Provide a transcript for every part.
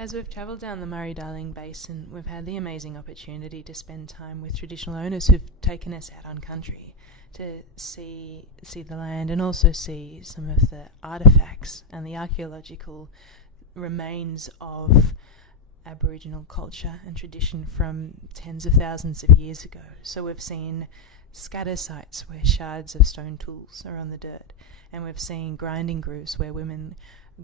As we've travelled down the Murray-Darling Basin, we've had the amazing opportunity to spend time with traditional owners who've taken us out on country to see the land and also see some of the artefacts and the archaeological remains of Aboriginal culture and tradition from tens of thousands of years ago. So we've seen scatter sites where shards of stone tools are on the dirt, and we've seen grinding grooves where women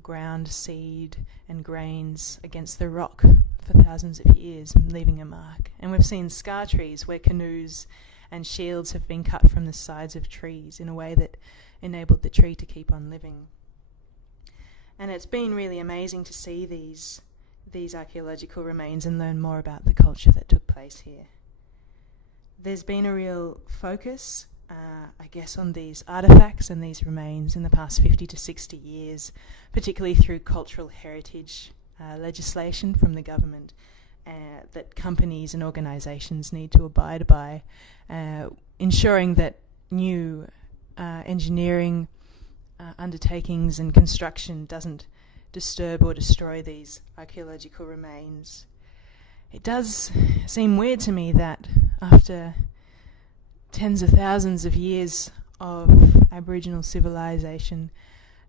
ground seed and grains against the rock for thousands of years, leaving a mark. And we've seen scar trees where canoes and shields have been cut from the sides of trees in a way that enabled the tree to keep on living. And it's been really amazing to see these archaeological remains and learn more about the culture that took place here. There's been a real focus I guess, on these artefacts and these remains in the past 50 to 60 years, particularly through cultural heritage legislation from the government that companies and organisations need to abide by, ensuring that new engineering undertakings and construction doesn't disturb or destroy these archaeological remains. It does seem weird to me that after tens of thousands of years of Aboriginal civilization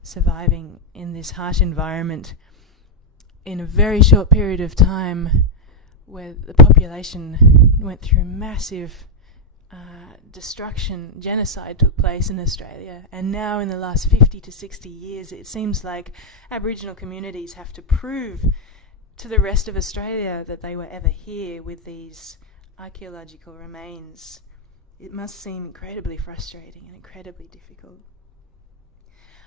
surviving in this harsh environment, in a very short period of time where the population went through massive destruction, genocide took place in Australia, and now in the last 50 to 60 years it seems like Aboriginal communities have to prove to the rest of Australia that they were ever here with these archaeological remains. It must seem incredibly frustrating and incredibly difficult.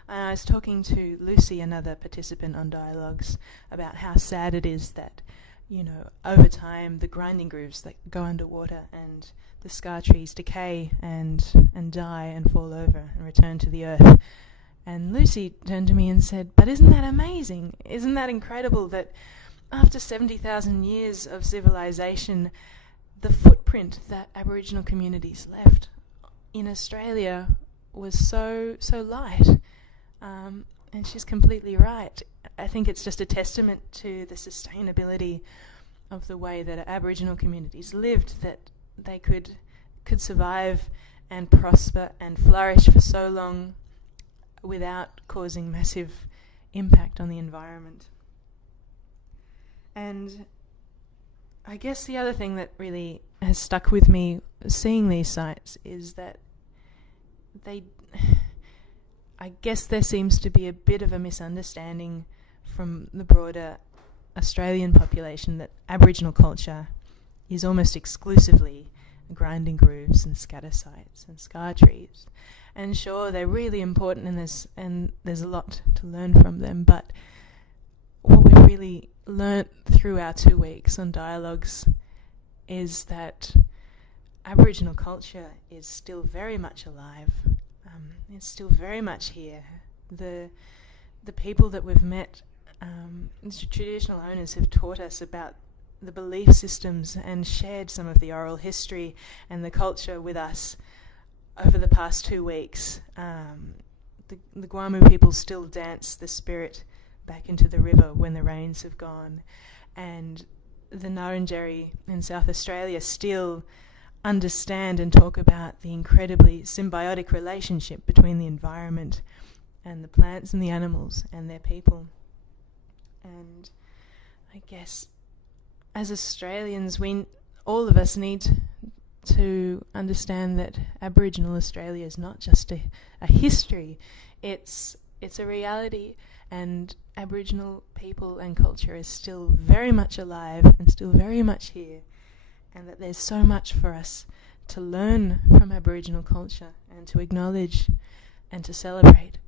I was talking to Lucy, another participant on Dialogues, about how sad it is that, over time the grinding grooves that go underwater and the scar trees decay and die and fall over and return to the earth. And Lucy turned to me and said, "But isn't that amazing? Isn't that incredible that after 70,000 years of civilization, the footprint that Aboriginal communities left in Australia was so light?" And she's completely right. I think it's just a testament to the sustainability of the way that Aboriginal communities lived, that they could survive and prosper and flourish for so long without causing massive impact on the environment. And I guess the other thing that really has stuck with me seeing these sites is that I guess there seems to be a bit of a misunderstanding from the broader Australian population that Aboriginal culture is almost exclusively grinding grooves and scatter sites and scar trees. And sure, they're really important and there's a lot to learn from them, but what we've really learnt through our 2 weeks on Dialogues is that Aboriginal culture is still very much alive. It's still very much here. The people that we've met, the traditional owners, have taught us about the belief systems and shared some of the oral history and the culture with us over the past 2 weeks. The Guamu people still dance the spirit back into the river when the rains have gone, and the Ngarrindjeri in South Australia still understand and talk about the incredibly symbiotic relationship between the environment and the plants and the animals and their people. And I guess as Australians, all of us need to understand that Aboriginal Australia is not just a history, it's a reality, and Aboriginal people and culture is still very much alive and still very much here, and that there's so much for us to learn from Aboriginal culture and to acknowledge and to celebrate.